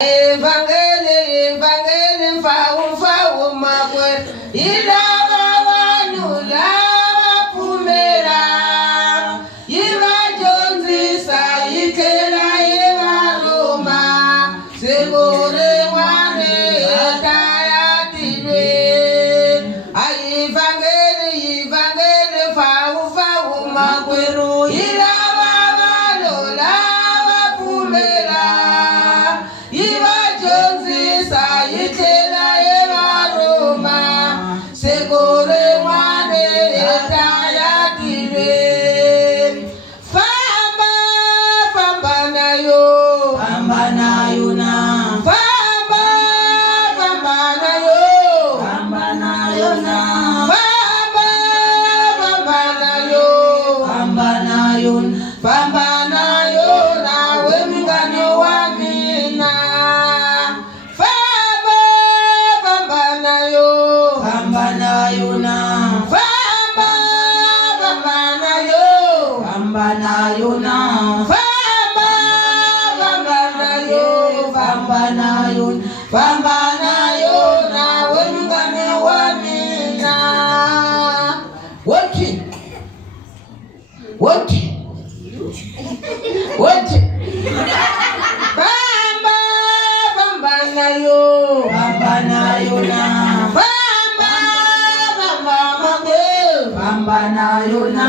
Evangeli fau makwe ila wanula pumera iwa jonzi saikela iwa Roma segure wane tayatile evangeli fau makwe ila wanula pumera iwa jonzi saikela iwa Roma segure wane tayatile famba na yo na famba na yo na we mingane wa mina famba na yo na famba na yo na we mingane wa mina what famba na yo na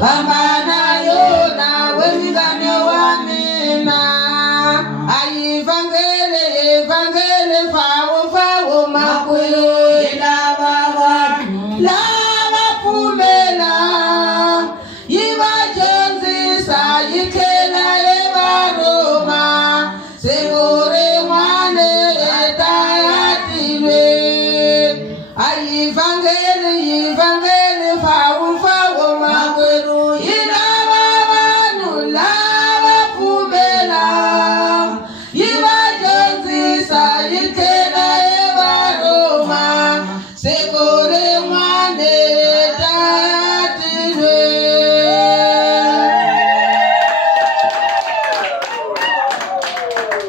famba na yo na we mingane wa mina evangeli fau makwelo lava pumela iwa jonzi saike